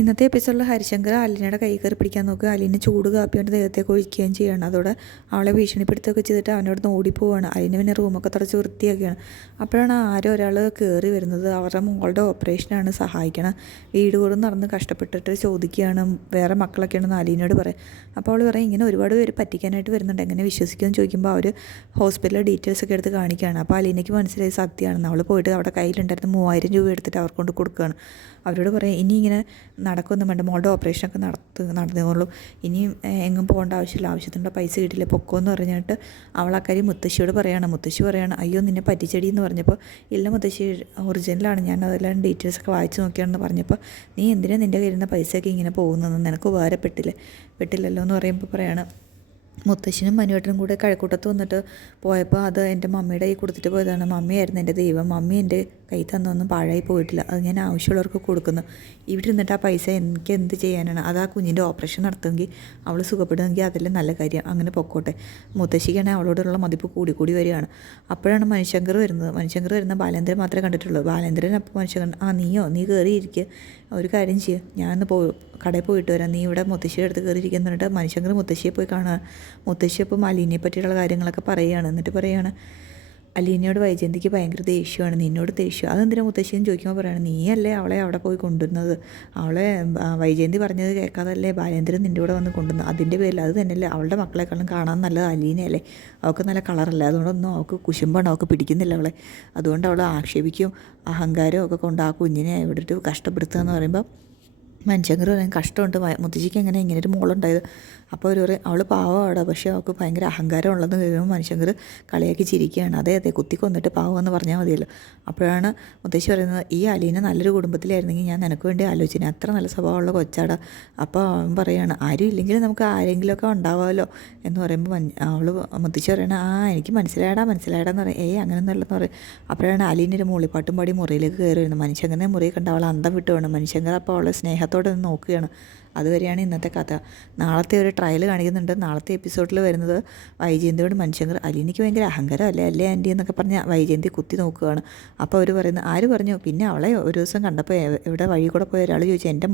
ഇന്നത്തെ എപ്പിസോഡിൽ ഹരിശങ്കർ അലീനയുടെ കൈ കയറി പിടിക്കാൻ നോക്കുക. അലീന ചൂട് കാപ്പി കൊണ്ട് ദേഹത്തേക്ക് ഒഴിക്കുകയും ചെയ്യുകയാണ്. അതോടെ അവളെ ഭീഷണിപ്പെടുത്തുകയൊക്കെ ചെയ്തിട്ട് അവനോട് നിന്ന് ഓടിപ്പോവാണ്. അലീന പിന്നെ റൂമൊക്കെ തുടച്ച് വൃത്തിയാക്കുകയാണ്. അപ്പോഴാണ് ആരോ ഒരാൾ കയറി വരുന്നത്. അവരുടെ മോളുടെ ഓപ്പറേഷനാണ്, സഹായിക്കണം. വീട് കൂടും നടന്ന് കഷ്ടപ്പെട്ടിട്ട് ചോദിക്കുകയാണ് വേറെ മക്കളൊക്കെയാണെന്ന് അലീനയോട് പറയും. അപ്പോൾ അവൾ പറയും ഇങ്ങനെ ഒരുപാട് പേര് പറ്റിക്കാനായിട്ട് വരുന്നുണ്ട്, എങ്ങനെ വിശ്വസിക്കുമെന്ന് ചോദിക്കുമ്പോൾ അവർ ഹോസ്പിറ്റലിലെ ഡീറ്റെയിൽസ് ഒക്കെ എടുത്ത് കാണിക്കുകയാണ്. അപ്പോൾ അലീനയ്ക്ക് മനസ്സിലായി സത്യമാണെന്ന്. അവൾ പോയിട്ട് അവിടെ കയ്യിലുണ്ടായിരുന്ന 3000 രൂപ എടുത്തിട്ട് അവർക്ക് കൊണ്ട് കൊടുക്കുകയാണ്. അവരോട് പറയും ഇനി ഇങ്ങനെ നടക്കൊന്നും വേണ്ട, മോളുടെ ഓപ്പറേഷനൊക്കെ നടന്നോളൂ, ഇനിയും എങ്ങും പോകേണ്ട ആവശ്യമില്ല, ആവശ്യത്തിനുള്ള പൈസ കിട്ടില്ല, പൊക്കോന്ന് പറഞ്ഞിട്ട് അവൾ അക്കാര്യം മുത്തശ്ശിയോട് പറയാണ്. മുത്തശ്ശി പറയാണ് അയ്യോ നിന്നെ പറ്റിച്ചെടി എന്ന് പറഞ്ഞപ്പോൾ ഇല്ല മുത്തശ്ശി ഒറിജിനലാണ്, ഞാൻ അതെല്ലാം ഡീറ്റെയിൽസൊക്കെ വായിച്ച് നോക്കിയാണെന്ന് പറഞ്ഞപ്പോൾ നീ എന്തിനാ നിൻ്റെ കയ്യിൽ നിന്ന് പൈസയൊക്കെ ഇങ്ങനെ പോകുന്നതെന്ന് നിനക്ക് പെട്ടില്ലല്ലോ എന്ന് പറയുമ്പോൾ പറയാണ് മുത്തശ്ശനും മനുവേട്ടനും കൂടെ കഴക്കൂട്ടത്ത് വന്നിട്ട് പോയപ്പോൾ അത് എൻ്റെ മമ്മിയുടെ കൈ കൊടുത്തിട്ട് പോയതാണ്, മമ്മിയായിരുന്നു എൻ്റെ ദൈവം, മമ്മി എൻ്റെ കൈ തന്നൊന്നും പാഴായി പോയിട്ടില്ല, അത് ഞാൻ ആവശ്യമുള്ളവർക്ക് കൊടുക്കുന്നു, ഇവിടെ ഇരുന്നിട്ട് ആ പൈസ എനിക്ക് എന്ത് ചെയ്യാനാണ്, അത് ആ കുഞ്ഞിൻ്റെ ഓപ്പറേഷൻ നടത്തുമെങ്കിൽ അവൾ സുഖപ്പെടുമെങ്കിൽ അതെല്ലാം നല്ല കാര്യം, അങ്ങനെ പൊക്കോട്ടെ. മുത്തശ്ശിക്കാണെങ്കിൽ അവളോടുള്ള മതിപ്പ് കൂടി വരികയാണ്. അപ്പോഴാണ് മനുശങ്കർ വരുന്ന ബാലേന്ദ്രൻ മാത്രമേ കണ്ടിട്ടുള്ളൂ. ബാലേന്ദ്രൻ അപ്പോൾ മനുശങ്കർ നീ കയറിയിരിക്കുക, ഒരു കാര്യം ചെയ്യുക, ഞാനൊന്ന് കടയിൽ പോയിട്ട് വരാം, നീ ഇവിടെ മുത്തശ്ശിയുടെ അടുത്ത് കയറിയിരിക്കുക എന്ന് പറഞ്ഞിട്ട് മനുശങ്കർ മുത്തശ്ശിയെ പോയി കാണുക. മുത്തശ്ശി അപ്പം അലീനയെ പറ്റിയുള്ള കാര്യങ്ങളൊക്കെ പറയുകയാണ്. എന്നിട്ട് പറയുകയാണ് അലീനയോട് വൈജയന്തിക്ക് ഭയങ്കര ദേഷ്യമാണ്, നിന്നോട് ദേഷ്യം, അതെന്തിനാ മുത്തശ്ശിയെന്ന് ചോദിക്കുമ്പോൾ പറയുകയാണ് നീയല്ലേ അവളെ അവിടെ പോയി കൊണ്ടുവന്നത്, അവളെ വൈജയന്തി പറഞ്ഞത് കേൾക്കാതല്ലേ ബാലേന്ദ്രൻ നിൻ്റെ കൂടെ വന്ന് കൊണ്ടുവന്നത്, അതിൻ്റെ പേരിൽ അത് തന്നെയല്ലേ അവളുടെ മക്കളെക്കാളും കാണാൻ നല്ലത് അലീനയല്ലേ, അവൾക്ക് നല്ല കളറല്ലേ, അതുകൊണ്ടൊന്നും അവൾക്ക് കുശുമ്പാണ്, അവൾക്ക് പിടിക്കുന്നില്ല അവളെ, അതുകൊണ്ട് അവൾ ആക്ഷേപിക്കും അഹങ്കാരവും ഒക്കെ കൊണ്ട് ആ കുഞ്ഞിനെ ഇവിടെ ഇട്ട് കഷ്ടപ്പെടുത്തുക എന്ന് പറയുമ്പോൾ മനുഷ്യങ്കർ പറയാൻ കഷ്ടമുണ്ട്, മുത്തശ്ശിക്ക് എങ്ങനെ ഇങ്ങനൊരു മോളുണ്ടായത്. അപ്പോൾ ഒരു പറയും അവൾ പാവമാണ്, പക്ഷേ അവൾക്ക് ഭയങ്കര അഹങ്കാരം ഉള്ളതെന്ന് കഴിയുമ്പോൾ മനുഷ്യങ്കർ കളിയാക്കി ചിരിക്കുകയാണ്. അതെ കൊന്നിട്ട് പാവമെന്ന് പറഞ്ഞാൽ മതിയല്ലോ. അപ്പോഴാണ് മുത്തശ്ശി പറയുന്നത് ഈ അലീന നല്ലൊരു കുടുംബത്തിലായിരുന്നെങ്കിൽ ഞാൻ നിനക്ക് വേണ്ടി ആലോചിച്ചേനെ, അത്ര നല്ല സ്വഭാവമുള്ള കൊച്ചാടാ. അപ്പോൾ അവൻ പറയുകയാണ് ആരും ഇല്ലെങ്കിൽ നമുക്ക് ആരെങ്കിലുമൊക്കെ ഉണ്ടാവുമല്ലോ എന്ന് പറയുമ്പോൾ അവൾ മുത്തശ്ശി പറയണ എനിക്ക് മനസ്സിലായടാന്ന് പറയും. അങ്ങനെയൊന്നും അല്ലെന്ന് പറയും. അപ്പോഴാണ് അലീനൊരു മൂളിപ്പാട്ടും പാടി മുറിയിലേക്ക് കയറി വരുന്നത്. മനുഷ്യങ്കറിനെ മുറിയിൽ കണ്ട് അവൾ അന്തം വിട്ട് വേണം. മനുഷ്യങ്കർ അപ്പോൾ അവളെ സ്നേഹത്തോടെ ഒന്ന് നോക്കുകയാണ്. അതുവരെയാണ് ഇന്നത്തെ കഥ. നാളത്തെ ഒരു ട്രയൽ കാണിക്കുന്നുണ്ട്. നാളത്തെ എപ്പിസോഡിൽ വരുന്നത് വൈജയന്തിയോട് മനുഷ്യങ്കർ അലീനയ്ക്ക് ഭയങ്കര അഹങ്കാരം അല്ലേ ആൻറ്റി എന്നൊക്കെ പറഞ്ഞ് വൈജയന്തി കുത്തി നോക്കുകയാണ്. അപ്പോൾ അവർ പറയുന്നത് ആര് പറഞ്ഞു, പിന്നെ അവളെ ഒരു ദിവസം കണ്ടപ്പോൾ ഇവിടെ വഴി കൂടെ പോയ ഒരാൾ ചോദിച്ചു എൻ്റെ